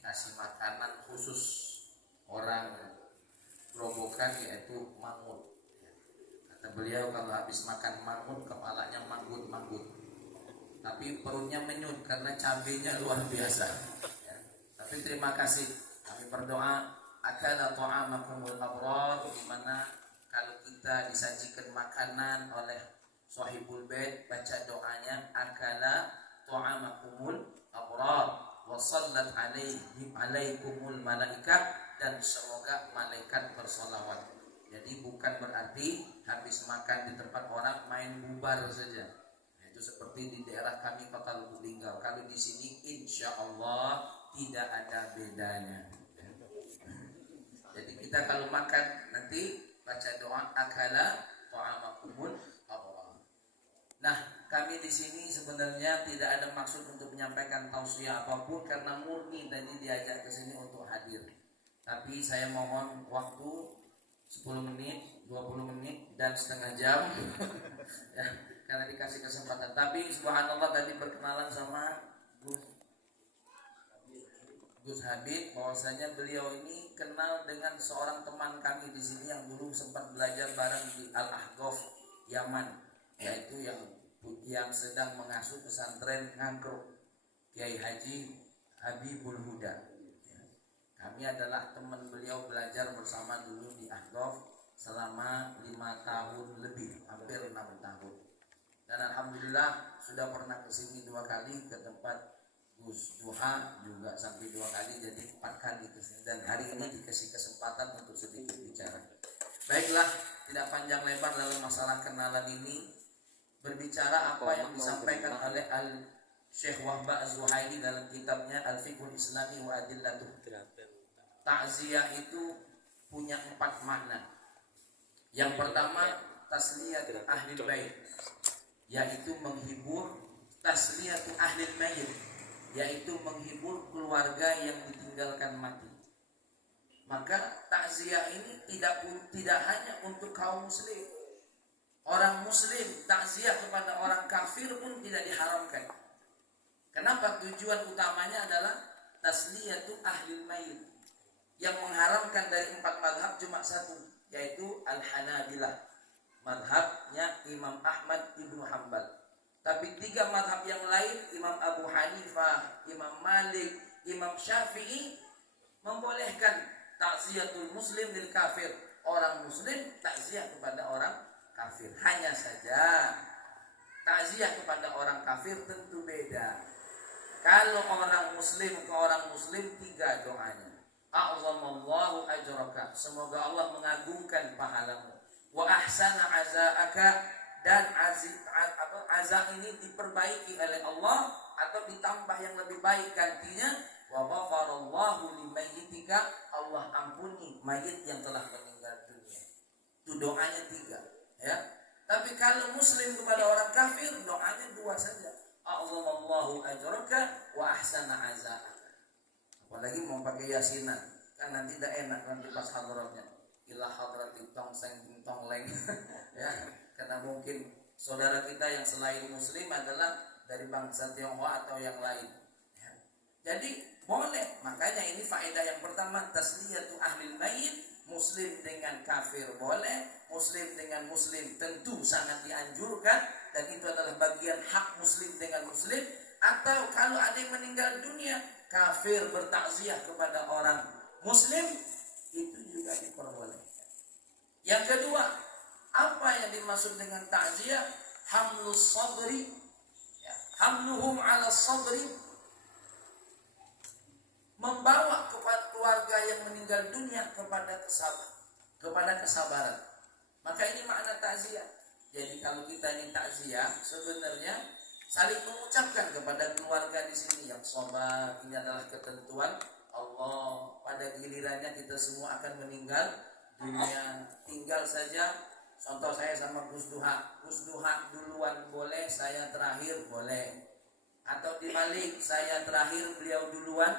dikasih makanan khusus orang Grobogan, yaitu mangut. Kata beliau kalau habis makan mangut kepalanya manggut-manggut, tapi perutnya menyut karena cabenya luar biasa. Ya. Tapi terima kasih, kami berdoa akala ta'amakumul abrar, di mana kalau kita disajikan makanan oleh sahibul bait, baca doanya akala ta'amakumul abrar wa sallat alaikumul malaikat, dan semoga malaikat bersolawat. Jadi bukan berarti habis makan di tempat orang main bubar saja. Itu seperti di daerah kami Kota Lubuk Linggau. Kalau di sini insya Allah tidak ada bedanya. Jadi kita kalau makan nanti baca doa akala ta'amakumul abrar. Nah, kami di sini sebenarnya tidak ada maksud untuk menyampaikan tausiah apapun, karena murni tadi diajak ke sini untuk hadir. Tapi saya mohon waktu 10 menit, 20 menit, dan setengah jam ya, karena dikasih kesempatan. Tapi subhanallah tadi berkenalan sama Gus Habib, bahwasanya beliau ini kenal dengan seorang teman kami di sini yang dulu sempat belajar bareng di Al-Ahqaf Yaman, yaitu yang sedang mengasuh pesantren Ngangkruk, Kiai Haji Habibul Huda. Kami adalah teman beliau, belajar bersama dulu di Ahqaf selama 5 tahun lebih, hampir 6 tahun. Dan alhamdulillah sudah pernah kesini 2 kali, ke tempat Gus Duha juga sampai 2 kali, jadi 4 kali kesini. Dan hari ini dikasih kesempatan untuk sedikit bicara. Baiklah, tidak panjang lebar dalam masalah kenalan ini, berbicara apa yang disampaikan oleh Syekh Wahba Az-Zuhaili dalam kitabnya Al-Fiqhul Islami wa Adillatuh. Takziah itu punya 4 makna. Yang pertama, tasliyatu ahli bait, yaitu menghibur. Tasliyatu ahli mayit, yaitu menghibur keluarga yang ditinggalkan mati. Maka takziah ini tidak hanya untuk kaum muslim. Orang muslim takziah kepada orang kafir pun tidak diharamkan. Kenapa? Tujuan utamanya adalah tasliyatu ahli mayit. Yang mengharamkan dari 4 mazhab cuma 1, yaitu Al-Hanabilah, mazhabnya Imam Ahmad Ibnu Hanbal. Tapi 3 mazhab yang lain, Imam Abu Hanifah, Imam Malik, Imam Syafi'i, membolehkan takziyatul muslim lil kafir. Orang muslim takziah kepada orang kafir. Hanya saja takziah kepada orang kafir tentu beda. Kalau orang muslim ke orang muslim, 3 doanya. A'zamallahu ajraka, semoga Allah mengagungkan pahalamu. Wa ahsana azaaka, dan azab ini diperbaiki oleh Allah atau ditambah yang lebih baik gantinya. Wa ghafarallahu limayyitika, Allah ampuni mayit yang telah meninggal dunia. Itu doanya 3 ya. Tapi kalau muslim kepada orang kafir, doanya 2 saja. A'zamallahu ajraka wa ahsana azaaka. Apalagi mau pakai yasinan, kan nanti tidak enak nanti pas hadratnya. Ila hadratit tong seng tong leng ya, karena mungkin saudara kita yang selain muslim adalah dari bangsa Tionghoa atau yang lain ya. Jadi boleh, makanya ini faedah yang pertama, tasliyatu ahli mayit. Muslim dengan kafir boleh, muslim dengan muslim tentu sangat dianjurkan, dan itu adalah bagian hak muslim dengan muslim. Atau kalau ada yang meninggal dunia, kafir bertakziah kepada orang muslim, itu juga diperbolehkan. Yang kedua, apa yang dimaksud dengan takziah? Hamlus sabri ya, hamluhum ala sabri, membawa kepada keluarga yang meninggal dunia kepada kesabaran. Maka ini makna takziah. Jadi kalau kita ini takziah, sebenarnya saling mengucapkan kepada keluarga di sini yang sabar. Ini adalah ketentuan Allah. Pada gilirannya kita semua akan meninggal dunia. Tinggal saja, contoh saya sama Gus Duha. Gus Duha duluan boleh, saya terakhir boleh. Atau dibalik, saya terakhir, beliau duluan,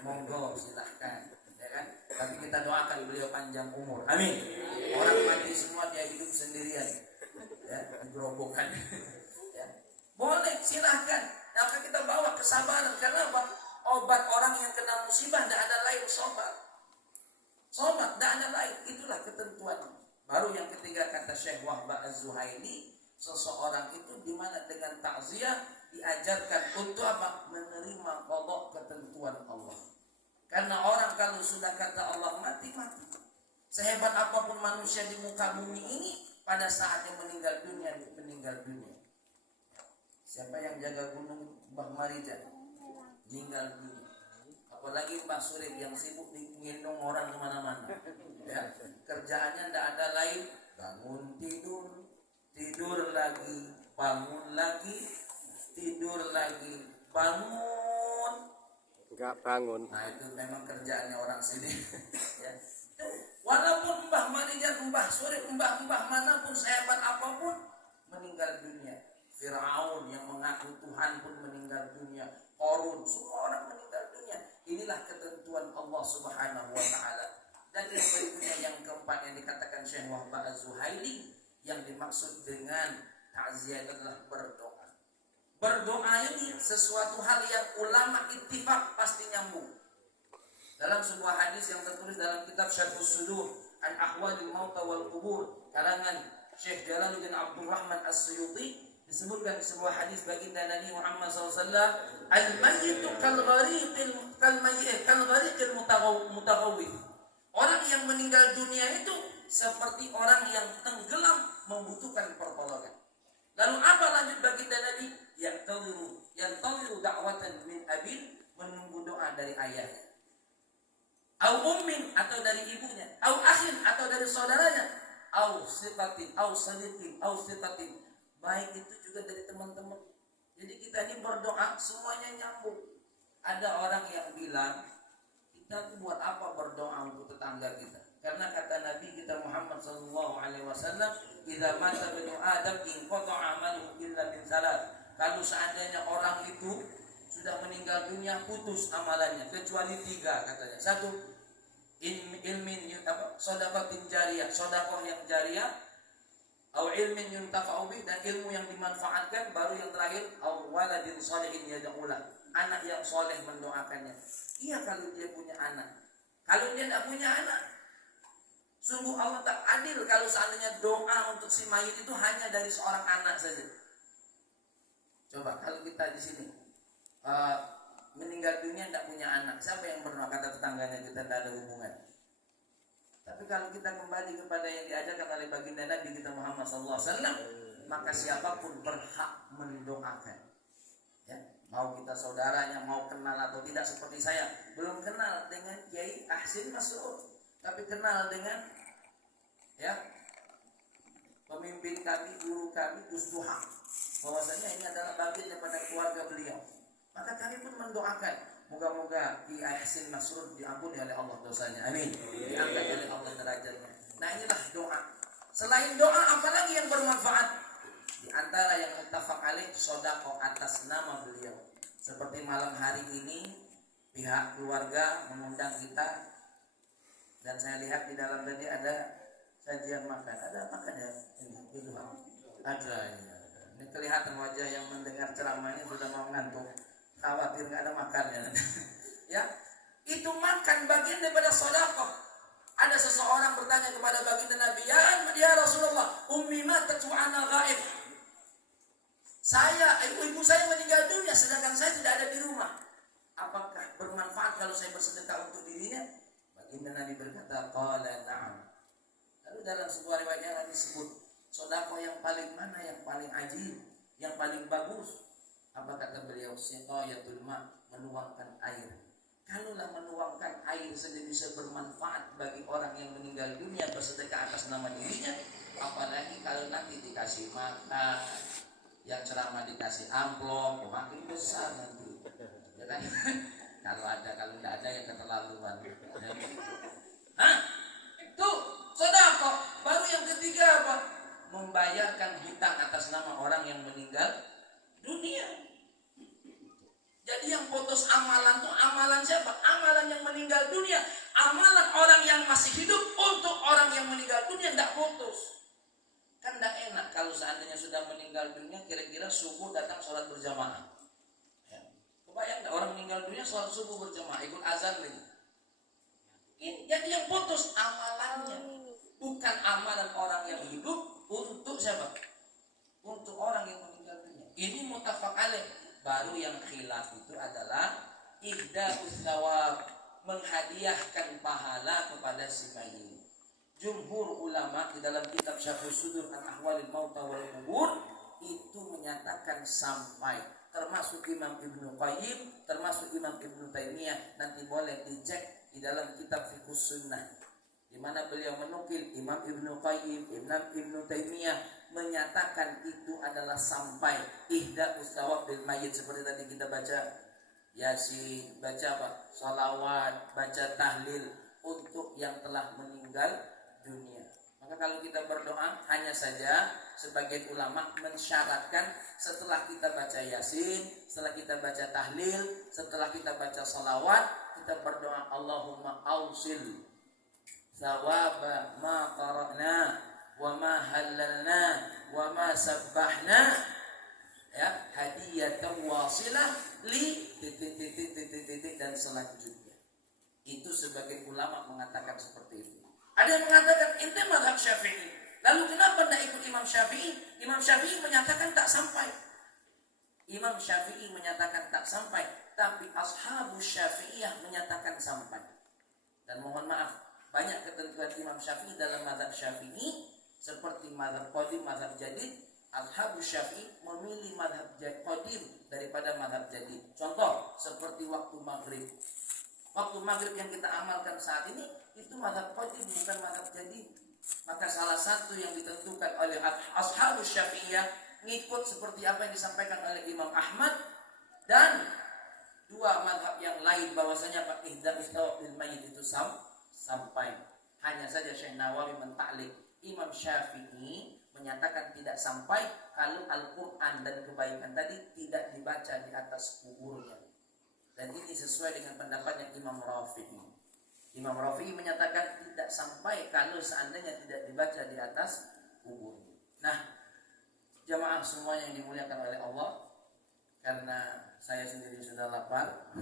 monggo silahkan ya kan. Tapi kita doakan beliau panjang umur, amin. Orang mati semua, dia hidup sendirian ya, digerobokan ya. Boleh silahkan. Maka kita bawa kesabaran. Karena apa? Obat orang yang kena kena musibah tidak ada lain sobat. Sobat tidak ada lain. Itulah ketentuan. Baru yang ketiga kata Syekh Wahbah Az-Zuhaili, seseorang itu dimana dengan takziah diajarkan untuk apa? Menerima qada ketentuan Allah. Karena orang kalau sudah kata Allah mati, mati. Sehebat apapun manusia di muka bumi ini, pada saat yang meninggal dunia, meninggal dunia. Siapa yang jaga gunung Mbah Marijan? Meninggal dunia. Apalagi Mbah Surip yang sibuk menggendong orang kemana-mana. Ya, kerjaannya tidak ada lain, bangun tidur, tidur lagi, bangun lagi, tidur lagi, bangun. Enggak bangun. Nah itu memang kerjaannya orang sini. Ya. Walaupun Mbah Marijan, Mbah Surip, Mbah manapun, sehebat apapun, meninggal dunia. Fir'aun yang mengaku Tuhan pun meninggal dunia. Qarun, semua orang meninggal dunia. Inilah ketentuan Allah Subhanahu wa Ta'ala. Dan yang berikutnya yang keempat yang dikatakan Syekh Wahbah Az-Zuhaili, yang dimaksud dengan takziah adalah berdoa. Berdoa ini sesuatu hal yang ulama ittifaq pasti nyambung. Dalam sebuah hadis yang tertulis dalam kitab Syarhus Sudur an Ahwalil Mauta wal Qubur karangan Syekh Jalaluddin Abdul Rahman As-Suyuti, disebutkan di sebuah hadis baginda Nabi Muhammad SAW, al-mayyitu kal-ghariqil mutaghawwith. Orang yang meninggal dunia itu seperti orang yang tenggelam membutuhkan pertolongan. Lalu apa lanjut baginda Nabi? Yantaliru da'watan min abin, menunggu doa dari ayahnya. Au ummin, atau dari ibunya. Au akhin, atau dari saudaranya. Au sitatin, au sadiqin, au sitatin. Baik itu juga dari teman-teman. Jadi kita ini berdoa semuanya nyambung. Ada orang yang bilang, kita buat apa berdoa untuk tetangga kita? Karena kata Nabi kita Muhammad SAW, idza mata binu Adam inqata'a amaluhu illa min salat. Kalau seandainya orang itu sudah meninggal dunia, putus amalannya kecuali 3 katanya. 1, ilmin sedekah jariyah, sedekah yang jariyah, au ilmin yuntafa'u bih, dan ilmu yang dimanfaatkan. Baru yang terakhir, au waladin shalihin yad'ulah, anak yang soleh mendoakannya. Iya kalau dia punya anak. Kalau dia tidak punya anak, sungguh Allah tak adil kalau seandainya doa untuk si mayit itu hanya dari seorang anak saja. Coba kalau kita di sini meninggal dunia tidak punya anak, siapa yang berdoa? Kata tetangganya kita tidak ada hubungan. Tapi kalau kita kembali kepada yang diajarkan oleh baginda Nabi kita Muhammad SAW, maka siapapun berhak mendoakan. Ya, mau kita saudaranya, mau kenal atau tidak, seperti saya belum kenal dengan Kiai Ahsin Mas'ud, tapi kenal dengan pemimpin kami, guru kami, Gus Duha, bahwasanya ini adalah bagian daripada keluarga beliau. Maka kami pun mendoakan, moga-moga Kiai Ahsin Mas'ud diampuni oleh Allah dosanya, amin, diangkat oleh Allah derajatnya. Nah inilah doa. Selain doa, apalagi yang bermanfaat? Di antara yang muttafaq alaih, sedekah atas nama beliau. Seperti malam hari ini pihak keluarga mengundang kita, dan saya lihat di dalam tadi ada sajian makan. Ada makan ya? Ini ada ya. Ini kelihatan wajah yang mendengar ceramah ini sudah mau ngantuk, khawatir nggak ada makannya. Ya, itu makan bagian daripada sedekah. Ada seseorang bertanya kepada baginda Nabi, ya Rasulullah, ummi matat wa ana ghaib. Ibu saya meninggal dunia sedangkan saya tidak ada di rumah. Apakah bermanfaat kalau saya bersedekah untuk dirinya? Baginda Nabi berkata, qala na'am. Lalu dalam sebuah riwayat Nabi sebut, sedekah yang paling mana yang paling ajib, yang paling bagus? Apa kata beliau? Siqayatul ma', menuangkan air. Kalaulah menuangkan air saja bisa bermanfaat bagi orang yang meninggal dunia bersedekah atas nama dirinya, apalagi kalau nanti dikasih makan, yang ceramah dikasih amplop, makin besar nanti. Ya kan? Kalau ada, kalau tidak ada yang keterlaluan. Tuh, sedekah. Baru yang ketiga apa? Membayarkan hutang atas nama orang yang meninggal dunia. Jadi yang putus amalan itu amalan siapa? Amalan yang meninggal dunia. Amalan orang yang masih hidup untuk orang yang meninggal dunia tidak putus. Kan tidak enak kalau seandainya sudah meninggal dunia, kira-kira subuh datang sholat berjamaah. Ya. Kebayang nggak orang meninggal dunia sholat subuh berjamaah ikut azan lagi. Ini jadi yang putus amalannya, bukan amalan orang yang hidup untuk siapa? Untuk orang yang meninggal dunia. Ini muttafaq alaih. Baru yang khilaf itu adalah ihda'us thawab, menghadiahkan pahala kepada si mayit. Jumhur ulama di dalam kitab Syarhus Sudur an Ahwalil Mauta wal Qubur itu menyatakan sampai, termasuk Imam Ibnu Qayyim, termasuk Imam Ibnu Taimiyah. Nanti boleh dicek di dalam kitab Fiqhus Sunnah, di mana beliau menukil Imam Ibnu Qayyim, Imam Ibnu Taimiyah menyatakan itu adalah sampai ihda'us thawab bil mayit, seperti tadi kita baca Yasin, baca apa? Shalawat, baca tahlil untuk yang telah meninggal dunia. Maka kalau kita berdoa, hanya saja sebagian ulama mensyaratkan setelah kita baca Yasin, setelah kita baca tahlil, setelah kita baca shalawat, kita berdoa Allahumma ausil thawaba ma qara'na wa ma halalna wa ma sabbahna, ya, hadiyatan wasilah li titik dan selanjutnya. Itu sebagai ulama mengatakan seperti itu. Ada yang mengatakan ente mazhab Syafi'i, lalu kenapa tidak ikut Imam Syafi'i? Imam Syafi'i menyatakan tak sampai. Imam Syafi'i menyatakan tak sampai, tapi ashabus Syafi'iyah menyatakan sampai. Dan mohon maaf, banyak ketentuan Imam Syafi'i dalam mazhab Syafi'i seperti mazhab qadim, mazhab jadid. Ashabus Syafi'i memilih mazhab qadim daripada mazhab jadid. Contoh seperti waktu maghrib. Waktu maghrib yang kita amalkan saat ini itu mazhab qadim, bukan mazhab jadid. Maka salah satu yang ditentukan oleh ashabus Syafi'iyah ngikut seperti apa yang disampaikan oleh Imam Ahmad, dan dua mazhab yang lain bahwasanya ihda'us thawab bil mayyit itu sampai. Hanya saja Syekh Nawawi mentaklik Imam Syafi'i menyatakan tidak sampai kalau Al-Quran dan kebaikan tadi tidak dibaca di atas kuburnya. Dan ini sesuai dengan pendapatnya Imam Rafi'i. Imam Rafi'i menyatakan tidak sampai kalau seandainya tidak dibaca di atas kuburnya. Nah, jamaah semuanya yang dimuliakan oleh Allah, karena saya sendiri sudah lapar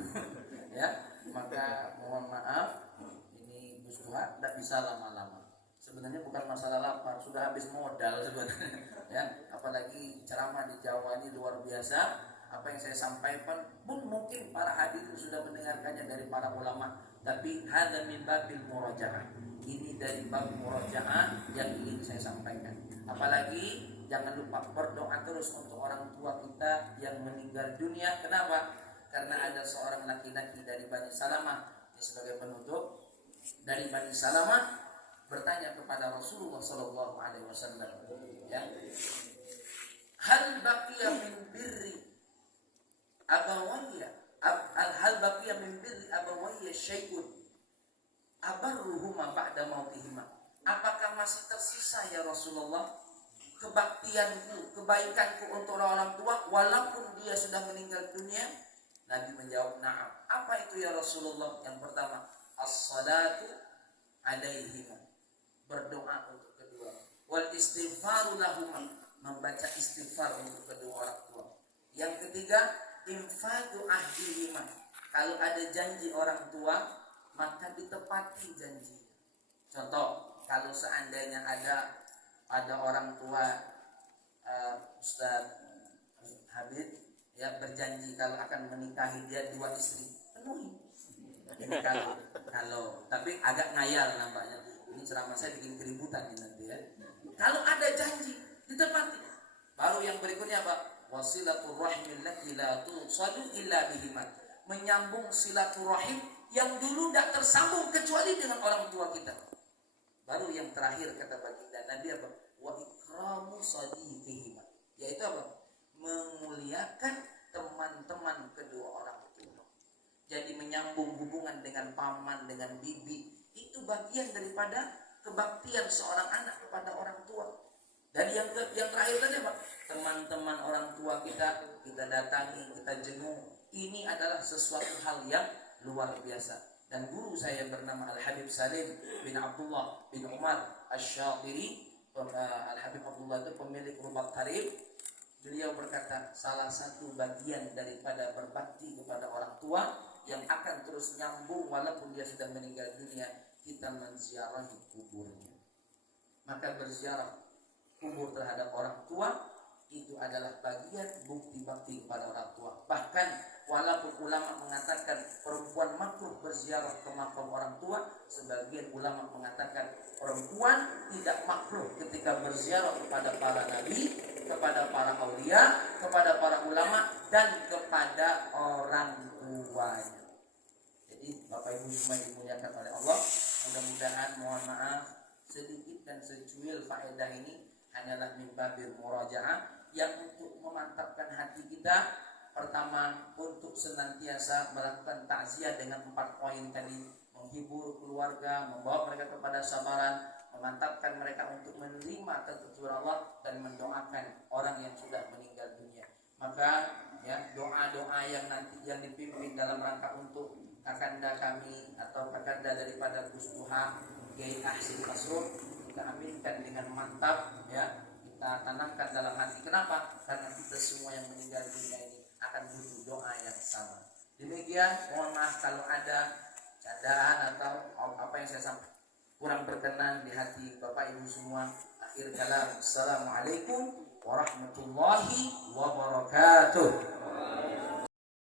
ya, maka mohon maaf, ini Gus Tuhan tidak bisa lama-lama. Sebenarnya bukan masalah lapar, sudah habis modal sebenarnya ya. Apalagi ceramah di Jawa ini luar biasa. Apa yang saya sampaikan pun mungkin para hadirin sudah mendengarkannya dari para ulama, tapi hadza min babil murajaah. Ini dari bab murajaah yang ingin saya sampaikan. Apalagi jangan lupa berdoa terus untuk orang tua kita yang meninggal dunia. Kenapa? Karena ada seorang laki-laki dari Bani Salamah, ini sebagai penutup, dari Bani Salamah bertanya kepada Rasulullah sallallahu alaihi wasallam, ya, hal baqiya min birri abawayya, hal baqiya min birri abawayya syai'un abarruhuma ba'da mautihima. Apakah masih tersisa ya Rasulullah kebaktianku, kebaikanku untuk orang tua walaupun dia sudah meninggal dunia? Nabi menjawab, na'am. Apa itu ya Rasulullah? Yang pertama, as-salatu alaihima, berdoa untuk kedua, wal istighfaru lahum, membaca istighfar untuk kedua orang tua. Yang ketiga, infadu ahdihima, kalau ada janji orang tua maka ditepati janji. Contoh, kalau seandainya ada orang tua Ustaz Habib ya berjanji kalau akan menikahi dia 2 istri, penuhi. Ini kalau tapi agak ngayal nampaknya. Ini ceramah saya bikin keributan ini nanti ya. Kalau ada janji ditepati. Baru yang berikutnya apa? Wasilaturrahim allati la tusadu illa bihima, menyambung silaturahim yang dulu tidak tersambung kecuali dengan orang tua kita. Baru yang terakhir kata baginda Nabi apa? Wa ikramu sadiqihima, yaitu apa? Memuliakan teman-teman kedua orang tua. Jadi menyambung hubungan dengan paman, dengan bibi, itu bagian daripada kebaktian seorang anak kepada orang tua. Dan yang terakhir tadi apa? Teman-teman orang tua kita datangi, kita jenguk. Ini adalah sesuatu hal yang luar biasa. Dan guru saya bernama Al-Habib Salim bin Abdullah bin Umar Asy-Syatiri, Al-Habib Abdullah itu pemilik Rubat Tarif, Beliau berkata, salah satu bagian daripada berbakti kepada orang tua yang akan terus nyambung walaupun dia sudah meninggal dunia, kita menziarahi kuburnya. Maka berziarah kubur terhadap orang tua itu adalah bagian bukti bakti kepada orang tua. Bahkan walaupun ulama mengatakan perempuan makruh berziarah ke makam orang tua, sebagian ulama mengatakan perempuan tidak makruh ketika berziarah kepada para nabi, kepada para aulia, kepada para ulama, dan kepada orang tuanya. Jadi Bapak Ibu semua dimuliakan oleh Allah, mudah-mudahan, mohon maaf, sedikit dan secuil faedah ini hanyalah min babil murajaah, yang untuk memantapkan hati kita. Pertama, untuk senantiasa melakukan takziah dengan 4 poin tadi, menghibur keluarga, membawa mereka kepada sabaran, memantapkan mereka untuk menerima ketentuan Allah, dan mendoakan orang yang sudah meninggal dunia. Maka ya, doa-doa yang nanti yang dipimpin dalam rangka untuk kakanda kami atau kakanda daripada Gus Duha Kiai Ahsin Masrur, kita aminkan dengan mantap, ya, kita tanamkan dalam hati. Kenapa? Karena kita semua yang meninggal dunia ini akan butuh doa yang sama. Demikian, mohon maaf kalau ada candaan atau apa yang saya sampaikan kurang berkenan di hati Bapak Ibu semua. Akhir kalam, assalamualaikum warahmatullahi wabarakatuh.